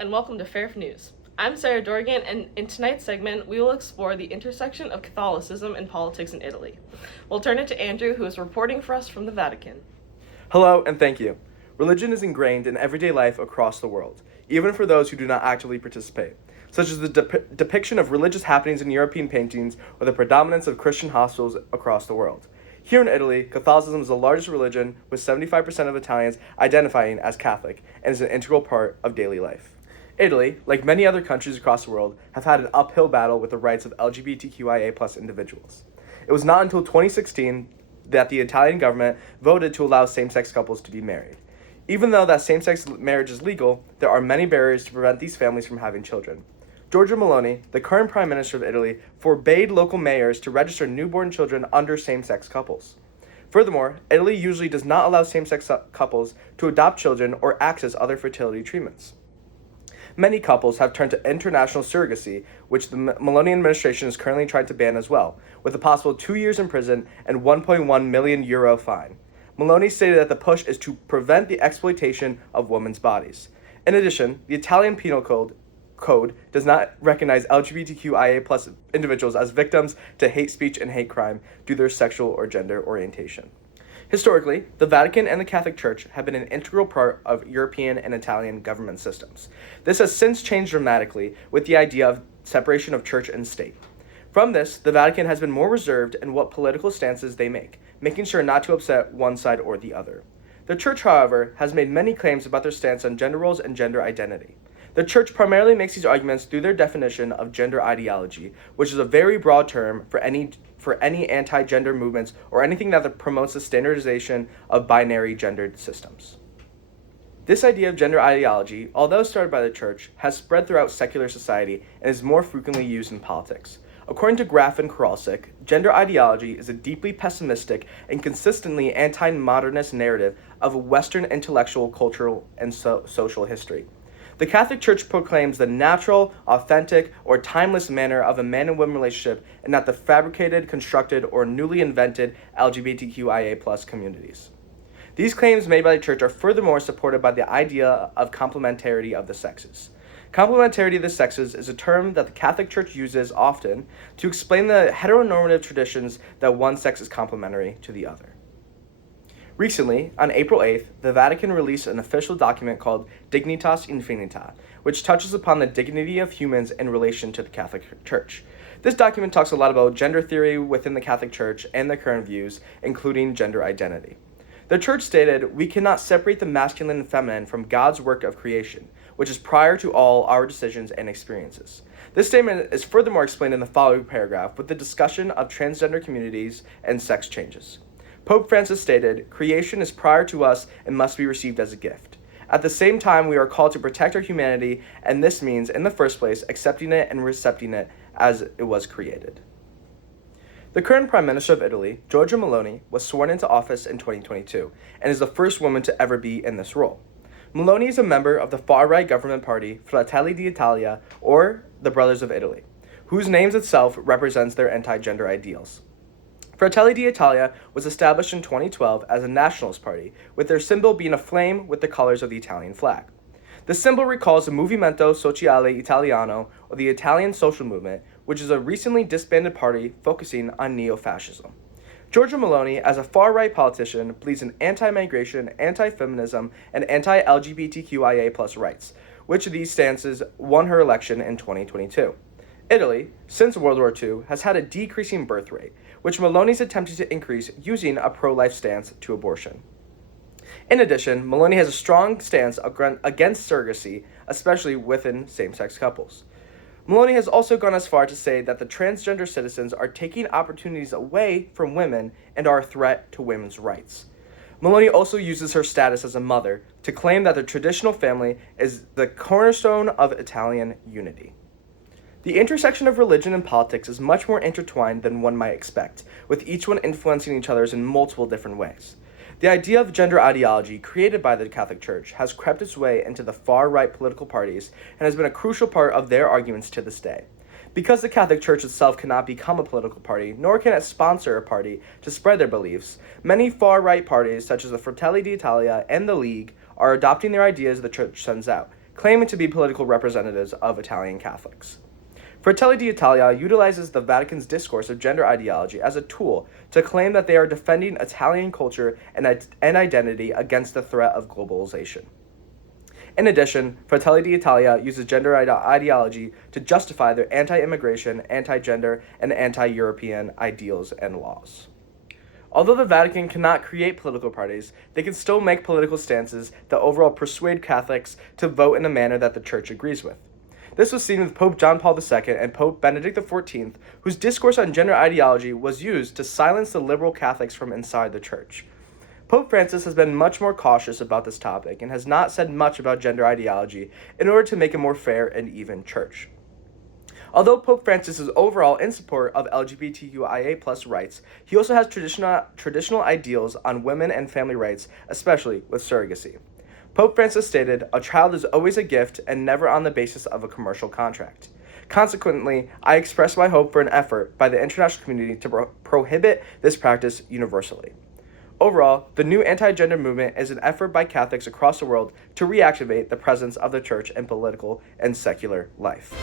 and welcome to Fair News. I'm Sarah Dorgan, and in tonight's segment, we will explore the intersection of Catholicism and politics in Italy. We'll turn it to Andrew, who is reporting for us from the Vatican. Hello, and thank you. Religion is ingrained in everyday life across the world, even for those who do not actively participate, such as the depiction of religious happenings in European paintings or the predominance of Christian hospitals across the world. Here in Italy, Catholicism is the largest religion, with 75% of Italians identifying as Catholic, and is an integral part of daily life. Italy, like many other countries across the world, have had an uphill battle with the rights of LGBTQIA+ individuals. It was not until 2016 that the Italian government voted to allow same-sex couples to be married. Even though that same-sex marriage is legal, there are many barriers to prevent these families from having children. Giorgia Meloni, the current Prime Minister of Italy, forbade local mayors to register newborn children under same-sex couples. Furthermore, Italy usually does not allow same-sex couples to adopt children or access other fertility treatments. Many couples have turned to international surrogacy, which the Meloni administration is currently trying to ban as well, with a possible 2 years in prison and €1.1 million fine. Meloni stated that the push is to prevent the exploitation of women's bodies. In addition, the Italian Penal Code does not recognize LGBTQIA+ individuals as victims to hate speech and hate crime due to their sexual or gender orientation. Historically, the Vatican and the Catholic Church have been an integral part of European and Italian government systems. This has since changed dramatically with the idea of separation of church and state. From this, the Vatican has been more reserved in what political stances they make, making sure not to upset one side or the other. The Church, however, has made many claims about their stance on gender roles and gender identity. The Church primarily makes these arguments through their definition of gender ideology, which is a very broad term for any anti-gender movements or anything that promotes the standardization of binary gendered systems. This idea of gender ideology, although started by the Church, has spread throughout secular society and is more frequently used in politics. According to Graff and Koralczyk, gender ideology is a deeply pessimistic and consistently anti-modernist narrative of Western intellectual, cultural, and social history. The Catholic Church proclaims the natural, authentic, or timeless manner of a man and woman relationship and not the fabricated, constructed, or newly invented LGBTQIA+ communities. These claims made by the Church are furthermore supported by the idea of complementarity of the sexes. Complementarity of the sexes is a term that the Catholic Church uses often to explain the heteronormative traditions that one sex is complementary to the other. Recently, on April 8th, the Vatican released an official document called Dignitas Infinita, which touches upon the dignity of humans in relation to the Catholic Church. This document talks a lot about gender theory within the Catholic Church and their current views, including gender identity. The Church stated, "We cannot separate the masculine and feminine from God's work of creation, which is prior to all our decisions and experiences." This statement is furthermore explained in the following paragraph with the discussion of transgender communities and sex changes. Pope Francis stated, "Creation is prior to us and must be received as a gift. At the same time, we are called to protect our humanity, and this means, in the first place, accepting it and recepting it as it was created." The current Prime Minister of Italy, Giorgia Meloni, was sworn into office in 2022 and is the first woman to ever be in this role. Meloni is a member of the far-right government party Fratelli d'Italia, or the Brothers of Italy, whose names itself represents their anti-gender ideals. Fratelli d'Italia was established in 2012 as a nationalist party, with their symbol being a flame with the colors of the Italian flag. The symbol recalls the Movimento Sociale Italiano, or the Italian Social Movement, which is a recently disbanded party focusing on neo-fascism. Giorgia Meloni, as a far-right politician, believes in anti-migration, anti-feminism, and anti-LGBTQIA+ rights, which of these stances won her election in 2022. Italy, since World War II, has had a decreasing birth rate, which Meloni is attempting to increase using a pro-life stance to abortion. In addition, Meloni has a strong stance against surrogacy, especially within same-sex couples. Meloni has also gone as far to say that the transgender citizens are taking opportunities away from women and are a threat to women's rights. Meloni also uses her status as a mother to claim that the traditional family is the cornerstone of Italian unity. The intersection of religion and politics is much more intertwined than one might expect, with each one influencing each other in multiple different ways. The idea of gender ideology created by the Catholic Church has crept its way into the far-right political parties and has been a crucial part of their arguments to this day. Because the Catholic Church itself cannot become a political party, nor can it sponsor a party to spread their beliefs, many far-right parties, such as the Fratelli d'Italia and the League, are adopting their ideas the Church sends out, claiming to be political representatives of Italian Catholics. Fratelli d'Italia utilizes the Vatican's discourse of gender ideology as a tool to claim that they are defending Italian culture and identity against the threat of globalization. In addition, Fratelli d'Italia uses gender ideology to justify their anti-immigration, anti-gender, and anti-European ideals and laws. Although the Vatican cannot create political parties, they can still make political stances that overall persuade Catholics to vote in a manner that the Church agrees with. This was seen with Pope John Paul II and Pope Benedict XIV, whose discourse on gender ideology was used to silence the liberal Catholics from inside the Church. Pope Francis has been much more cautious about this topic and has not said much about gender ideology in order to make a more fair and even Church. Although Pope Francis is overall in support of LGBTQIA+ rights, he also has traditional ideals on women and family rights, especially with surrogacy. Pope Francis stated, "A child is always a gift and never on the basis of a commercial contract. Consequently, I express my hope for an effort by the international community to prohibit this practice universally." Overall, the new anti-gender movement is an effort by Catholics across the world to reactivate the presence of the Church in political and secular life.